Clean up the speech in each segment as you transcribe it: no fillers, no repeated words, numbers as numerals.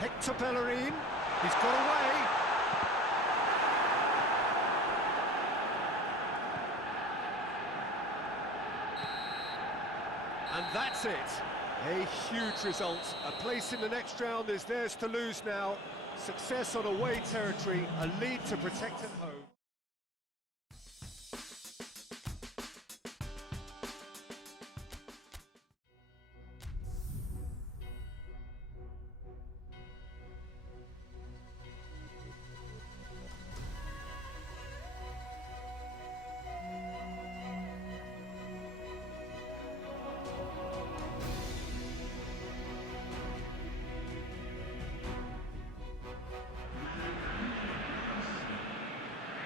Hector Bellerin, he's got away. And that's it. A huge result. A place in the next round is theirs to lose now. Success on away territory, a lead to protect at home.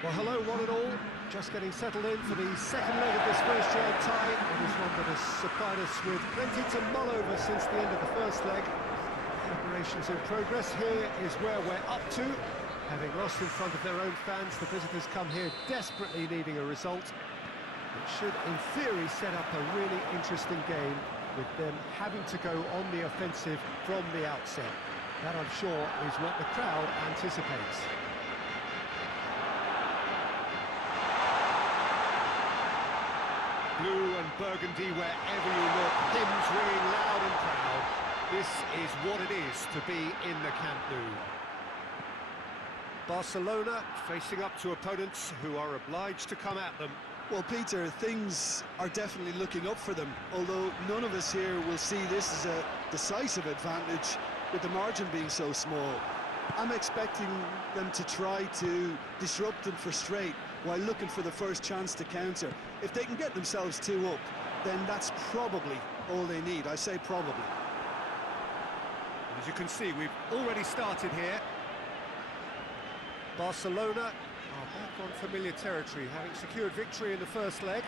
Well, hello, one and all. Just getting settled in for the second leg of this first round tie. It is one that has supplied us with plenty to mull over since the end of the first leg. Preparations in progress. Here is where we're up to. Having lost in front of their own fans, the visitors come here desperately needing a result. It should, in theory, set up a really interesting game, with them having to go on the offensive from the outset. That, I'm sure, is what the crowd anticipates. Blue and burgundy wherever you look, hymns ringing loud and proud. This is what it is to be in the Camp Nou. Barcelona facing up to opponents who are obliged to come at them. Well, Peter, things are definitely looking up for them, although none of us here will see this as a decisive advantage with the margin being so small. I'm expecting them to try to disrupt and frustrate while looking for the first chance to counter. If they can get themselves 2 up, then that's probably all they need. I say probably. As you can see, we've already started here. Barcelona are back on familiar territory, having secured victory in the first leg.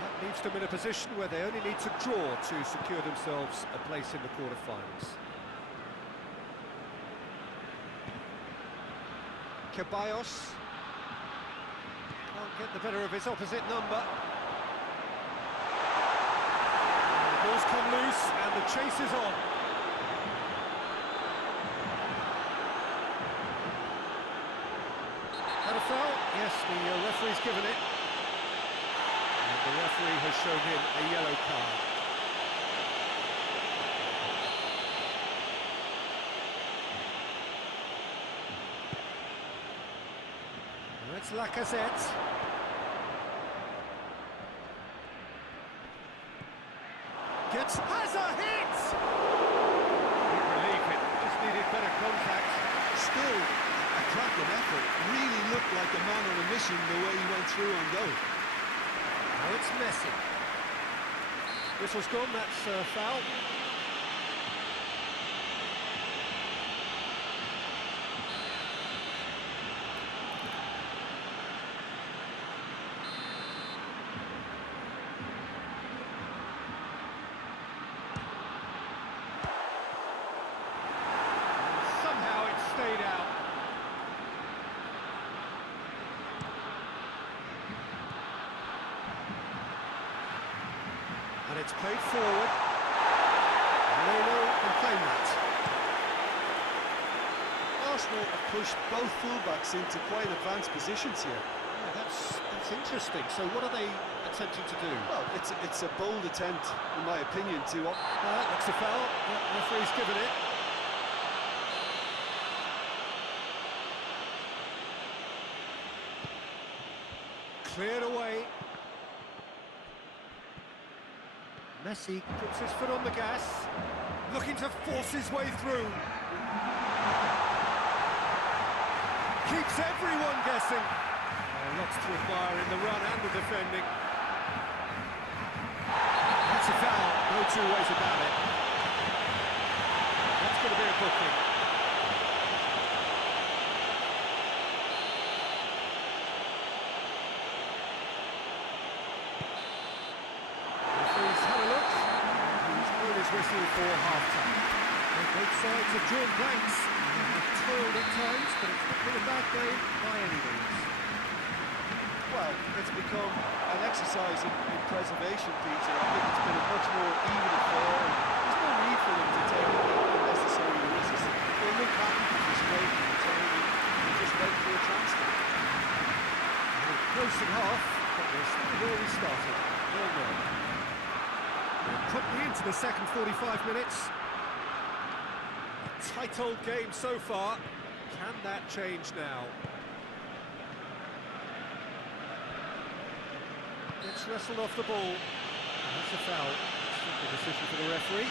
That leaves them in a position where they only need to draw to secure themselves a place in the quarter-finals. Ceballos can't get the better of his opposite number. The ball's come loose and the chase is on. That a foul? Yes, the referee's given it. And the referee has shown him a yellow card. That's Lacazette. Has a hit! Big relief, it just needed better contact. Still, a cracking effort. Really looked like a man on a mission the way he went through on goal. Now it's Messi. Whistle's gone, that's foul. And it's played forward. Leno can claim that. Arsenal have pushed both fullbacks into quite advanced positions here. Yeah, that's interesting. So what are they attempting to do? Well, it's a bold attempt, in my opinion, to... That's a foul. The referee's given it. Cleared away. Messi puts his foot on the gas, looking to force his way through. Keeps everyone guessing. Lots to admire in the run and the defending. That's a foul, no two ways about it. That's going to be a booking. Whistle for half-time. Both sides have drawn blanks. They have toiled at times, but it's not been a bad game by any means. Well, it's become an exercise in preservation, Peter. I think it's been a much more even affair, and there's no need for them to take any unnecessary risks. They closing half, but we're still where we started. 0-0. We're quickly into the second 45 minutes. A tight old game so far. Can that change now? Gets wrestled off the ball. That's a foul. Simple decision for the referee.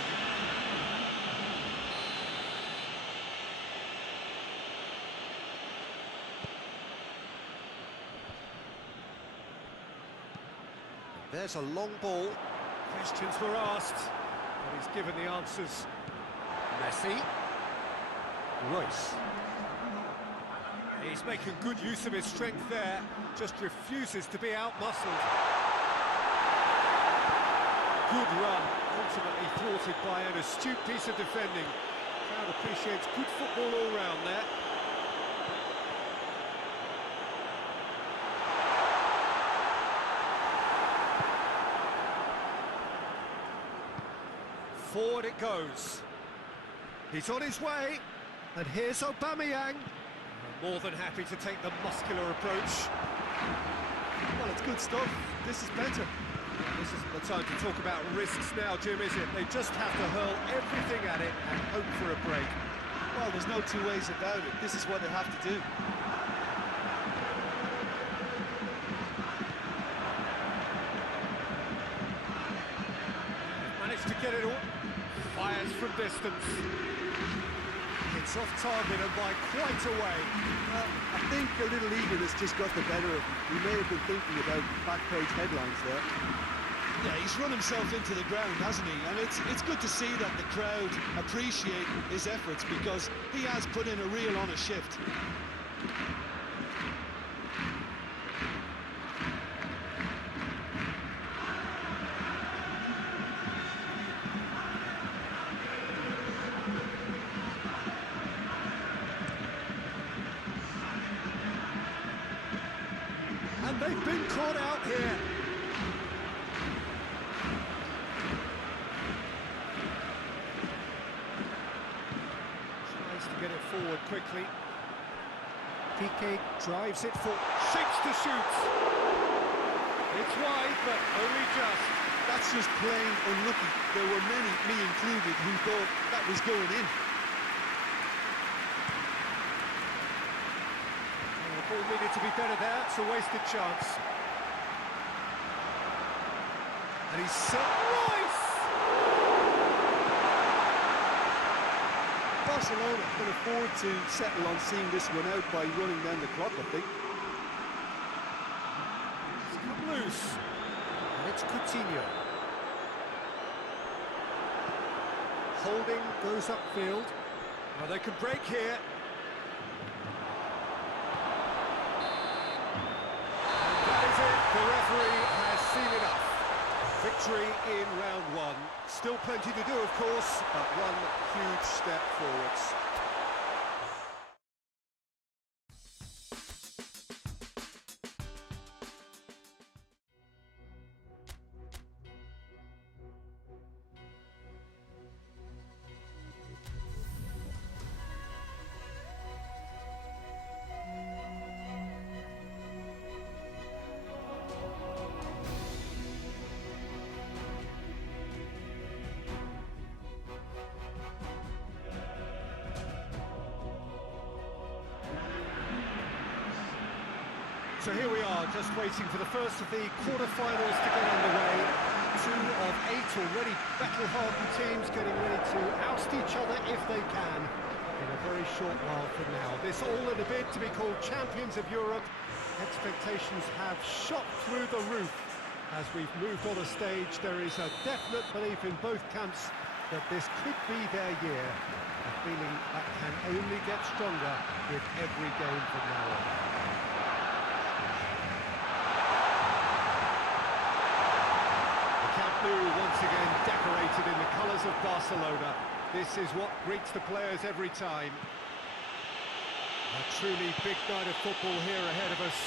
There's a long ball. Questions were asked, but he's given the answers. Messi. Royce. He's making good use of his strength there, just refuses to be out-muscled. Good run, ultimately thwarted by an astute piece of defending. Crowd appreciates good football all round there. Forward it goes. He's on his way, and here's Aubameyang. More than happy to take the muscular approach. Well, it's good stuff. This is better. This isn't the time to talk about risks now, Jim, is it? They just have to hurl everything at it and hope for a break. Well, there's no two ways about it. This is what they have to do. Managed to get it all. Fires from distance. It's off target and by quite a way. I think a little eagerness just got the better of him. He may have been thinking about back page headlines there. Yeah, he's run himself into the ground, hasn't he? And it's good to see that the crowd appreciate his efforts because he has put in a real honest shift. And they've been caught out here. Tries to get it forward quickly. Piqué drives it for, shapes to shoot. It's wide, but only just. That's just plain unlucky. There were many, me included, who thought that was going in. The ball needed to be better there, it's a wasted chance. And he's set. Royce! Barcelona can afford to settle on seeing this one out by running down the clock, I think. It's come loose. And it's Coutinho. Holding goes upfield. Well, they can break here. The referee has seen enough. Victory in round one. Still plenty to do, of course, but one huge step forwards. So here we are, just waiting for the first of the quarter-finals to get underway. 2 of 8 already battle-hardened teams getting ready to oust each other if they can in a very short while from now. This all in a bid to be called champions of Europe. Expectations have shot through the roof. As we've moved on a stage, there is a definite belief in both camps that this could be their year. A feeling that can only get stronger with every game from now on. Once again decorated in the colours of Barcelona. This is what greets the players every time. A truly big night of football here ahead of us.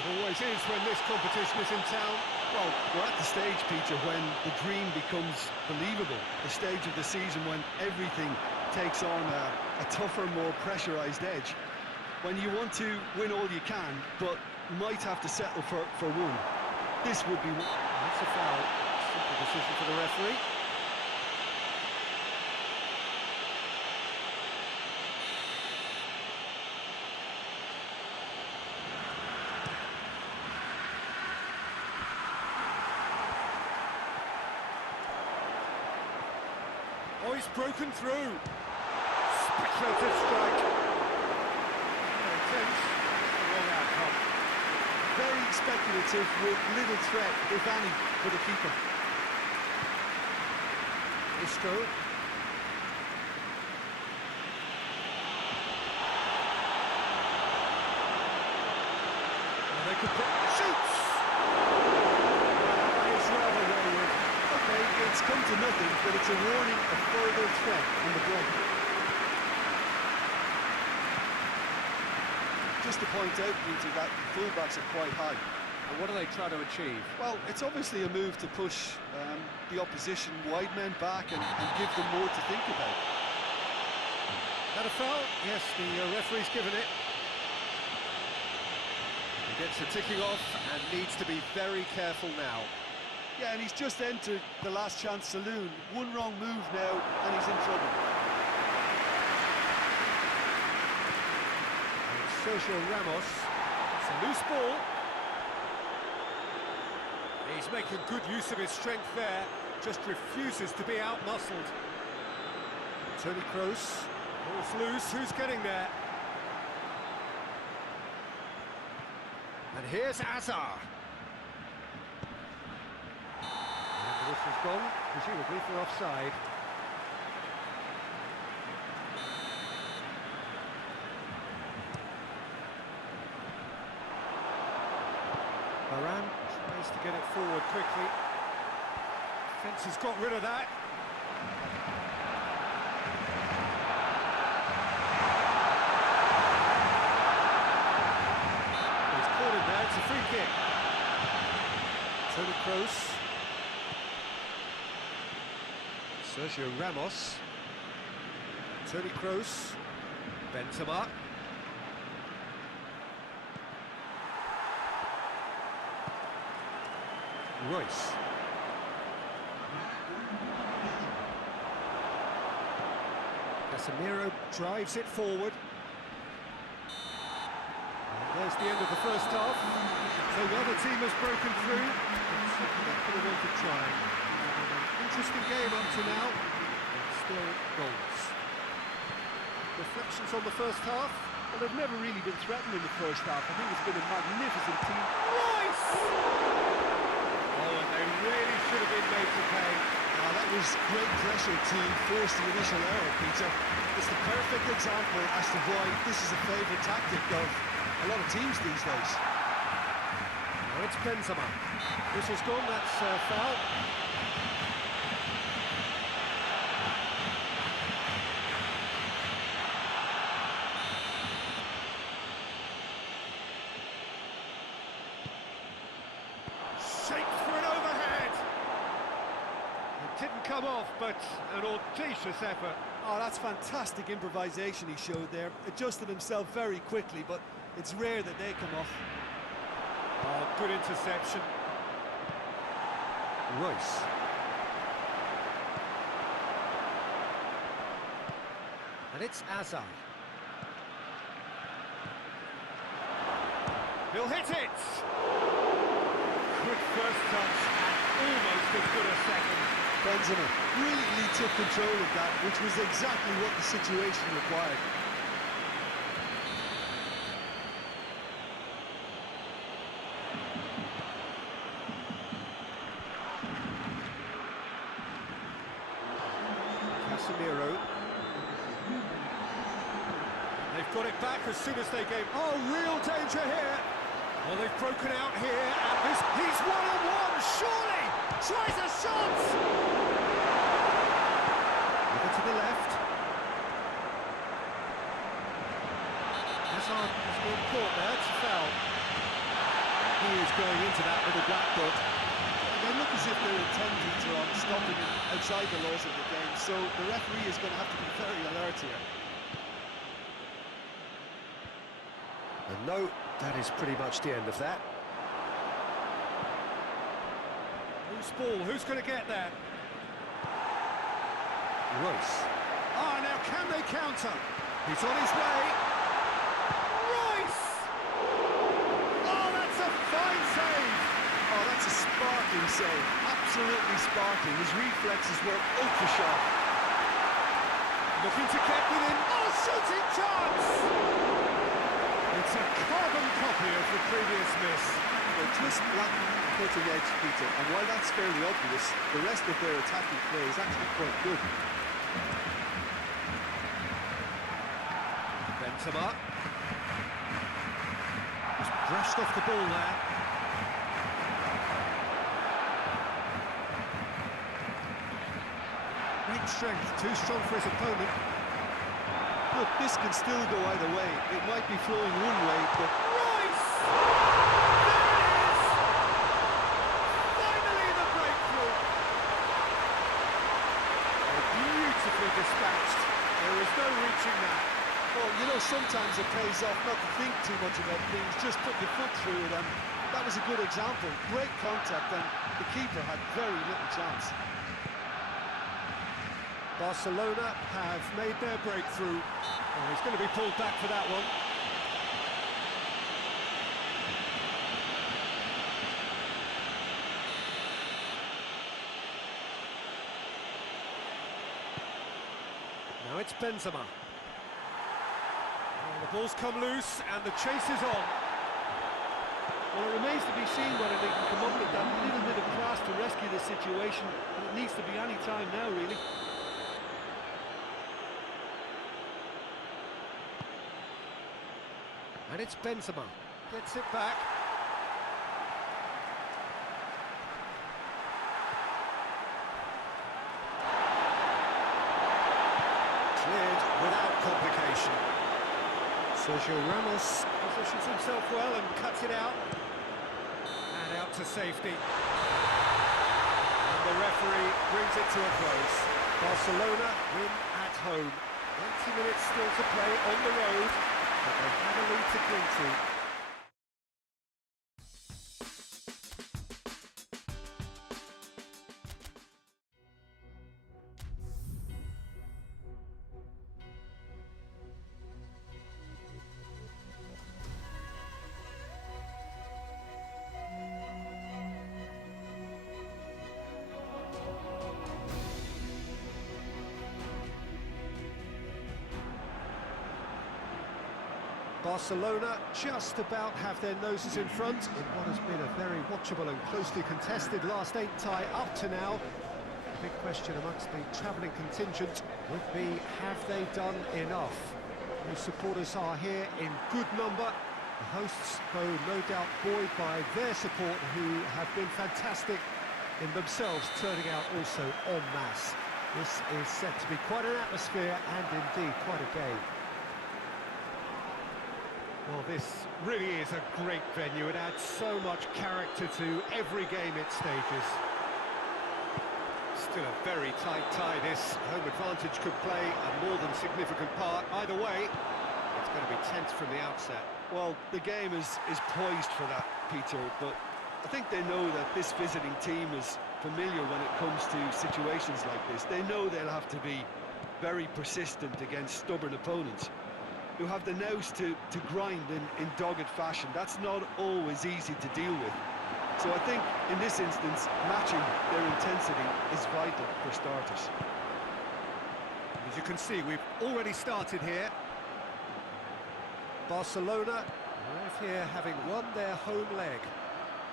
It always is when this competition is in town. Well, we're at the stage, Peter, when the dream becomes believable. The stage of the season when everything takes on a tougher, more pressurised edge. When you want to win all you can, but might have to settle for one. This would be one. That's a foul. Simple decision for the referee. Oh, he's broken through. Speculative strike. Intense. Wrong outcome. Very speculative with little threat, if any, for the keeper. Isco. They could put... Shoots! It's rather wayward. Okay, it's come to nothing, but it's a warning of further threat on the break. Just to point out, Beauty, that the fullbacks are quite high. And what are they trying to achieve? Well, it's obviously a move to push the opposition wide men back and give them more to think about. That a foul? Yes, the referee's given it. He gets the ticking off and needs to be very careful now. Yeah, and he's just entered the last chance saloon. One wrong move now, and he's in trouble. And Sergio Ramos, it's a loose ball. He's making good use of his strength there, just refuses to be out-muscled. Toni Kroos, ball's loose, who's getting there? And here's Hazard. And the whistle's gone, presumably for offside. Varane tries to get it forward quickly. Defence has got rid of that. He's caught him there, it's a free kick. Toni Kroos. Sergio Ramos. Toni Kroos. Benzema. Royce. Casemiro drives it forward. And there's the end of the first half. So the other team has broken through. It's not going to want to try. An interesting game up to now. But still goals. Reflections on the first half? Well, they've never really been threatened in the first half. I think it's been a magnificent team. Royce! Oh, and they really should have been made to pay. Now, that was great pressure to force the initial error, Peter. It's the perfect example as to why this is a favourite tactic of a lot of teams these days. Now it's Benzema. Whistle's gone, that's foul. Shaped for an overhead. It didn't come off, but an audacious effort. Oh, that's fantastic improvisation he showed there. Adjusted himself very quickly, but it's rare that they come off. Oh, good interception. Royce. And it's Hazard. He'll hit it! Quick first touch and almost as good a second. Benzema brilliantly took control of that, which was exactly what the situation required. Casemiro. They've got it back as soon as they gave... Oh, real danger here! Well, they've broken out here, and this... He's one-on-one, surely! Tries a shot! Over to the left. Hazard has been caught there, it's a foul. He is going into that with a black book. They look as if they're intending to stopping him outside the laws of the game, so the referee is going to have to be very alert here. And no, that is pretty much the end of that. Loose ball, who's going to get there? Royce. Ah, now can they counter? He's on his way. Royce! Oh, that's a fine save! Oh, that's a sparkling save. Absolutely sparkling. His reflexes were ultra sharp. Looking to get within. Oh, shooting chance! It's a carbon copy of the previous miss. They're just lacking cutting edge, Peter, and while that's fairly obvious, the rest of their attacking play is actually quite good. Benzema. Just brushed off the ball there. Great strength, too strong for his opponent. Look, this can still go either way. It might be flowing one way, but... Royce! There it is! Finally the breakthrough! Oh, beautifully dispatched. There is no reaching that. Well, you know, sometimes it pays off not to think too much about things, just put your foot through it, and that was a good example. Great contact, and the keeper had very little chance. Barcelona have made their breakthrough. Oh, he's going to be pulled back for that one. Now it's Benzema. Oh, the ball's come loose and the chase is on. Well, it remains to be seen whether they can come up with that little bit of class to rescue the situation. And it needs to be any time now, really. And it's Benzema. Gets it back. Cleared without complication. Sergio Ramos positions himself well and cuts it out. And out to safety. And the referee brings it to a close. Barcelona win at home. 90 minutes still to play on the road, but they have a lead to cling to. Barcelona just about have their noses in front in what has been a very watchable and closely contested last 8 tie up to now. The big question amongst the travelling contingent would be, have they done enough? The supporters are here in good number. The hosts, though no doubt buoyed by their support, who have been fantastic in themselves, turning out also en masse. This is set to be quite an atmosphere and indeed quite a game. Well, this really is a great venue. It adds so much character to every game it stages. Still a very tight tie, this. Home advantage could play a more than significant part. Either way, it's going to be tense from the outset. Well, the game is poised for that, Peter, but I think they know that this visiting team is familiar when it comes to situations like this. They know they'll have to be very persistent against stubborn opponents who have the nous to grind in dogged fashion. That's not always easy to deal with. So I think, in this instance, matching their intensity is vital for starters. As you can see, we've already started here. Barcelona arrive here having won their home leg.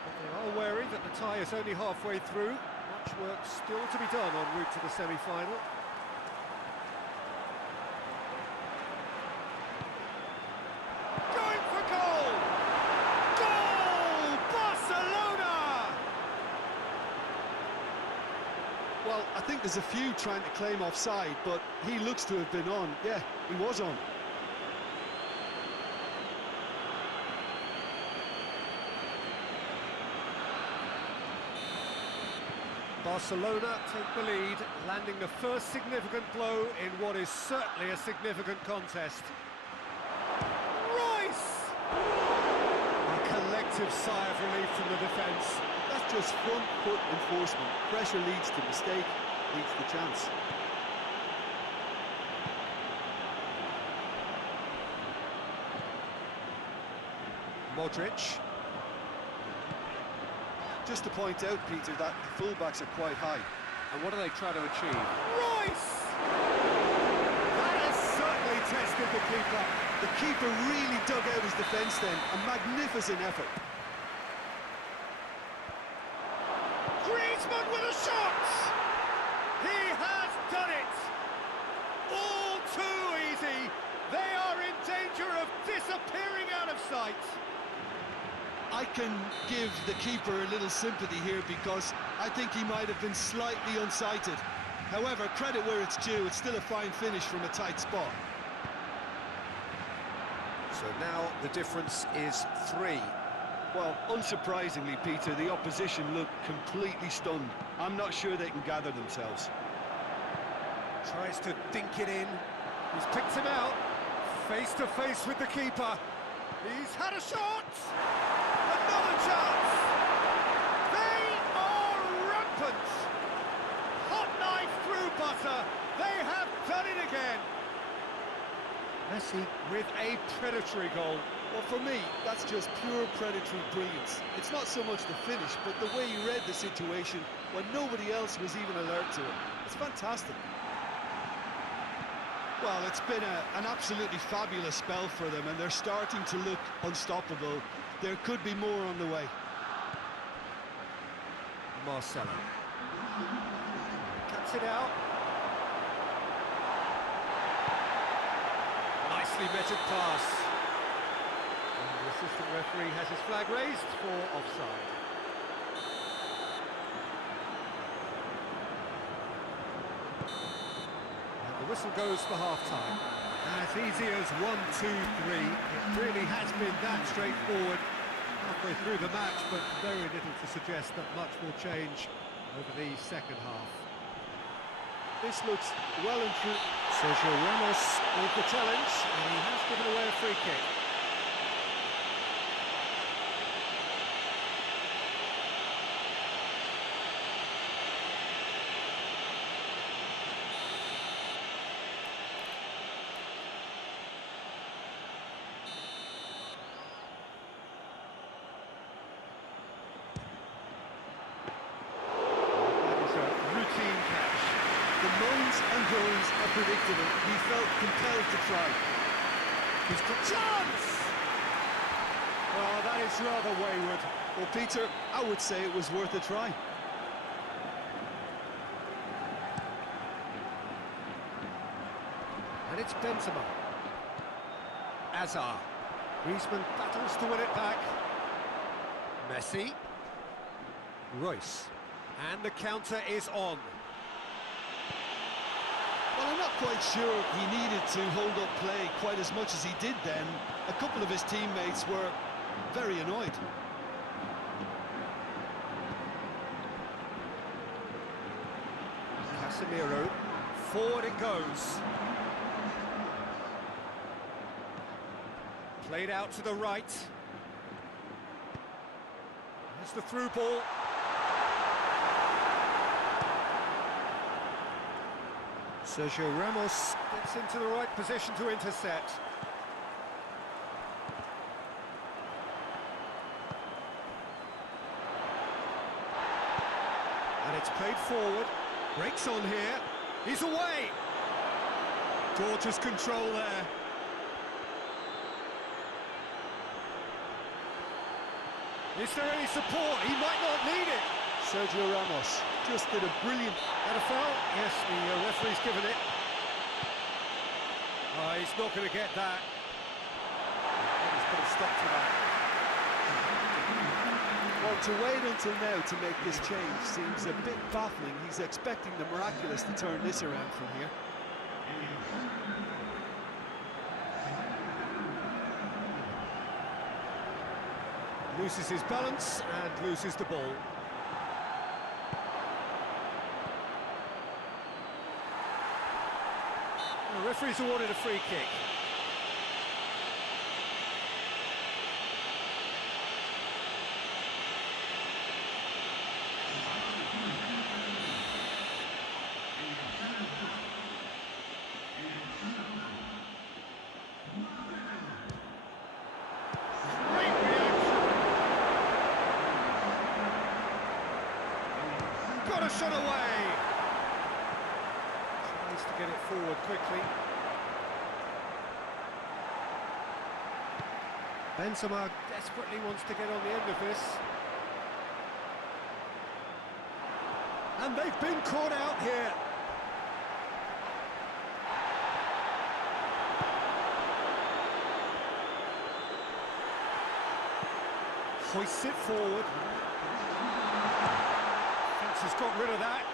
But they are wary that the tie is only halfway through. Much work still to be done en route to the semi-final. Well, I think there's a few trying to claim offside, but he looks to have been on. Yeah, he was on. Barcelona take the lead, landing the first significant blow in what is certainly a significant contest. Royce! A collective sigh of relief from the defence. That's just front foot enforcement. Pressure leads to mistake, leads to chance. Modric. Just to point out, Peter, that the fullbacks are quite high. And what do they try to achieve? Royce! That has certainly tested the keeper. The keeper really dug out his defence then. A magnificent effort. Griezmann with a shot! He has done it! All too easy. They are in danger of disappearing out of sight. I can give the keeper a little sympathy here because I think he might have been slightly unsighted. However, credit where it's due, it's still a fine finish from a tight spot. So now the difference is 3. Well, unsurprisingly, Peter, the opposition look completely stunned. I'm not sure they can gather themselves. Tries to dink it in. He's picked him out. Face to face with the keeper. He's had a shot! Another chance! They are rampant! Hot knife through butter. They have done it again. Messi with a predatory goal. Well, for me, that's just pure predatory brilliance. It's not so much the finish, but the way he read the situation when nobody else was even alert to it. It's fantastic. Well, it's been an absolutely fabulous spell for them, and they're starting to look unstoppable. There could be more on the way. Marcelo. Cuts it out. Nicely measured pass. And the assistant referee has his flag raised for offside. The whistle goes for half-time. As easy as 1, 2, 3. It really has been that straightforward halfway through the match, but very little to suggest that much will change over the second half. This looks well and true. Sergio Ramos with the challenge, and he has given away a free kick. The moans and groans are predictable. He felt compelled to try. He's got chance! Oh, that is rather wayward. Well, Peter, I would say it was worth a try. And it's Benzema. Azar. Griezmann battles to win it back. Messi. Royce. And the counter is on. Well, I'm not quite sure he needed to hold up play quite as much as he did then. A couple of his teammates were very annoyed. Casemiro. Forward it goes. Played out to the right. There's the through ball. Sergio Ramos gets into the right position to intercept. And it's played forward. Breaks on here. He's away. Gorgeous control there. Is there any support? He might not need it. Sergio Ramos just did a brilliant... And a foul? Yes, the referee's given it. Oh, he's not going to get that. He's put a stop to that. Well, to wait until now to make this change seems a bit baffling. He's expecting the miraculous to turn this around from here. Loses his balance and loses the ball. The referee's awarded a free kick. shot away. Tries to get it forward quickly. Benzema desperately wants to get on the end of this. And they've been caught out here. Hoists it forward. Fence has got rid of that.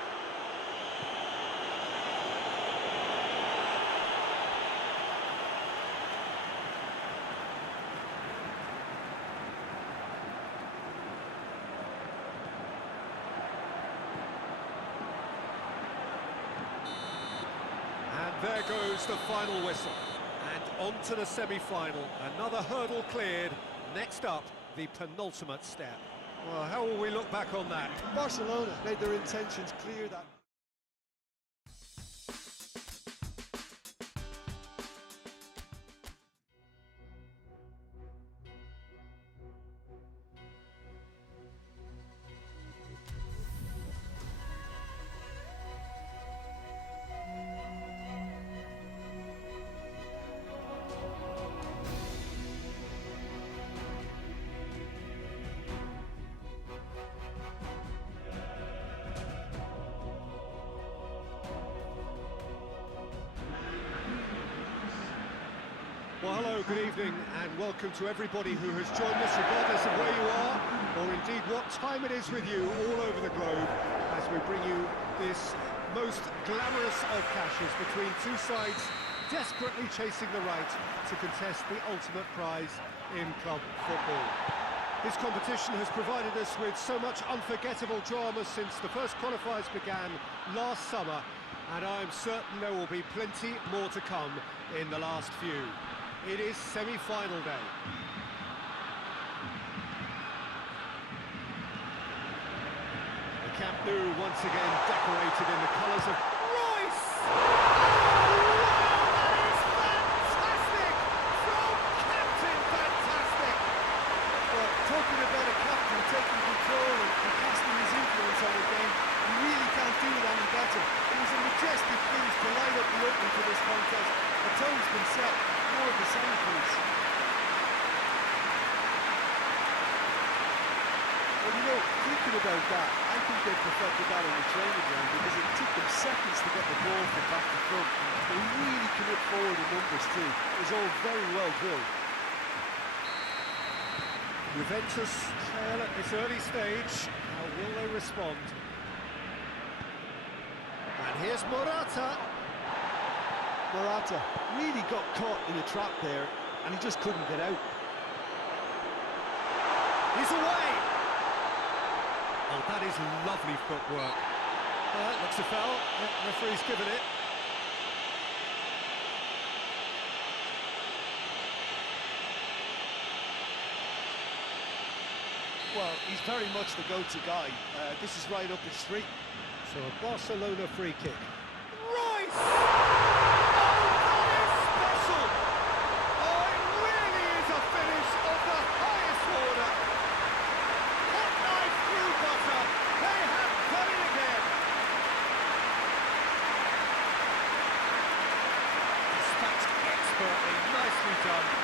And there goes the final whistle. And on to the semi-final. Another hurdle cleared. Next up, the penultimate step. Well, how will we look back on that? Barcelona made their intentions clear that... Well, hello, good evening, and welcome to everybody who has joined us, regardless of where you are, or indeed what time it is with you all over the globe, as we bring you this most glamorous of clashes between two sides desperately chasing the right to contest the ultimate prize in club football. This competition has provided us with so much unforgettable drama since the first qualifiers began last summer, and I'm certain there will be plenty more to come in the last few. It is semi-final day. The Camp Nou once again decorated in the colours of Royce! Oh, that is fantastic! From Captain Fantastic! Well, talking about a captain taking control and casting his influence on the game, you really can't do it any better. It was a majestic finish to light up the opening to this contest. The tone's been set. More of the same, please. Well, you know, thinking about that, I think they perfected that on the training ground because it took them seconds to get the ball from back to front. They really commit forward in numbers too. It was all very well drilled. Juventus trail at this early stage. How will they respond? And here's Morata. Morata really got caught in a trap there, and he just couldn't get out. He's away! Oh, that is lovely footwork. Looks a foul. The referee's given it. Well, he's very much the go-to guy. This is right up his street. So a Barcelona free kick. Royce! Nicely done.